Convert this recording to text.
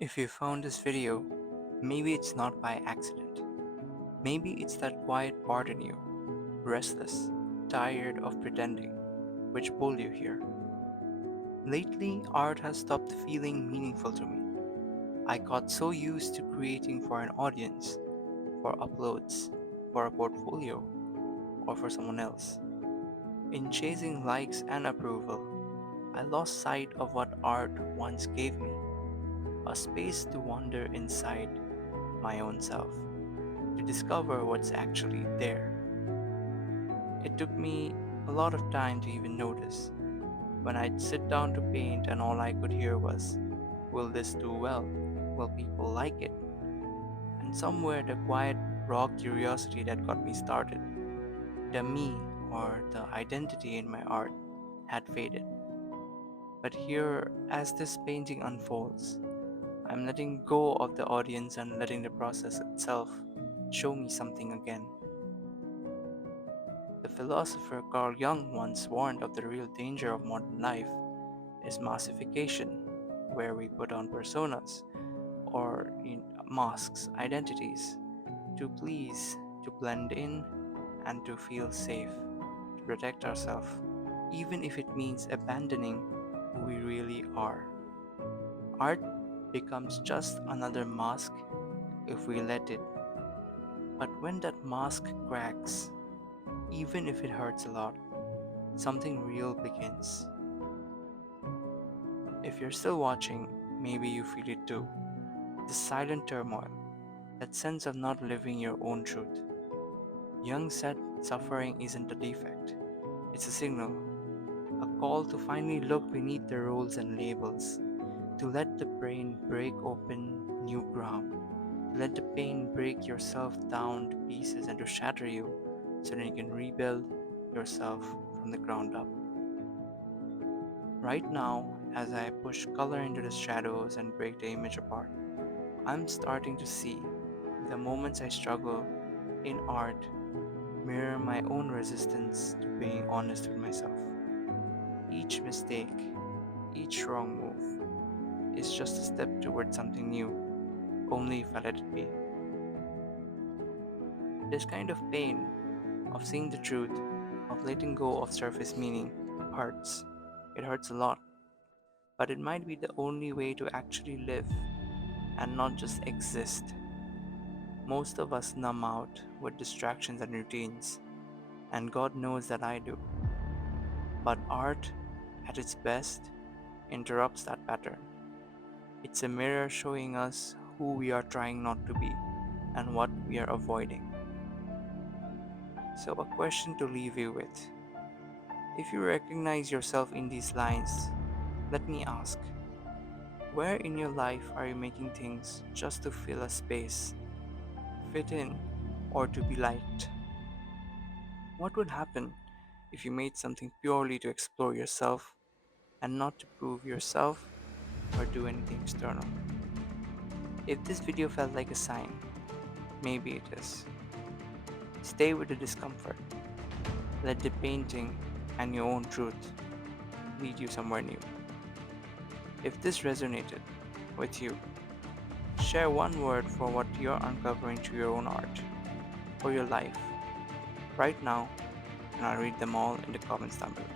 If you found this video, maybe it's not by accident. Maybe it's that quiet part in you, restless, tired of pretending, which pulled you here. Lately, art has stopped feeling meaningful to me. I got so used to creating for an audience, for uploads, for a portfolio, or for someone else. In chasing likes and approval, I lost sight of what art once gave me, a space to wander inside my own self, to discover what's actually there. It took me a lot of time to even notice. When I'd sit down to paint and all I could hear was, "Will this do well? Will people like it?" And somewhere the quiet, raw curiosity that got me started, the me or the identity in my art, had faded. But here, as this painting unfolds, I'm letting go of the audience and letting the process itself show me something again. The philosopher Carl Jung once warned of the real danger of modern life is massification, where we put on personas or masks, identities, to please, to blend in, and to feel safe, to protect ourselves, even if it means abandoning who we really are. Art becomes just another mask if we let it, but when that mask cracks, even if it hurts a lot, something real begins. If you're still watching, maybe you feel it too. The silent turmoil, that sense of not living your own truth. Jung said suffering isn't a defect, it's a signal, a call to finally look beneath the rules and labels, to let the brain break open new ground, to let the pain break yourself down to pieces and to shatter you so that you can rebuild yourself from the ground up. Right now, as I push color into the shadows and break the image apart, I'm starting to see the moments I struggle in art mirror my own resistance to being honest with myself. Each mistake, each wrong move is just a step towards something new, only if I let it be. This kind of pain, of seeing the truth, of letting go of surface meaning, hurts. It hurts a lot, but it might be the only way to actually live and not just exist. Most of us numb out with distractions and routines, and God knows that I do. But art, at its best, interrupts that pattern. It's a mirror showing us who we are trying not to be and what we are avoiding. So, a question to leave you with. If you recognize yourself in these lines, let me ask, where in your life are you making things just to fill a space, fit in, or to be liked? What would happen if you made something purely to explore yourself and not to prove yourself or do anything external? If this video felt like a sign, maybe it is. Stay with the discomfort. Let the painting and your own truth lead you somewhere new. If this resonated with you, share one word for what you're uncovering to your own art or your life right now, and I'll read them all in the comments down below.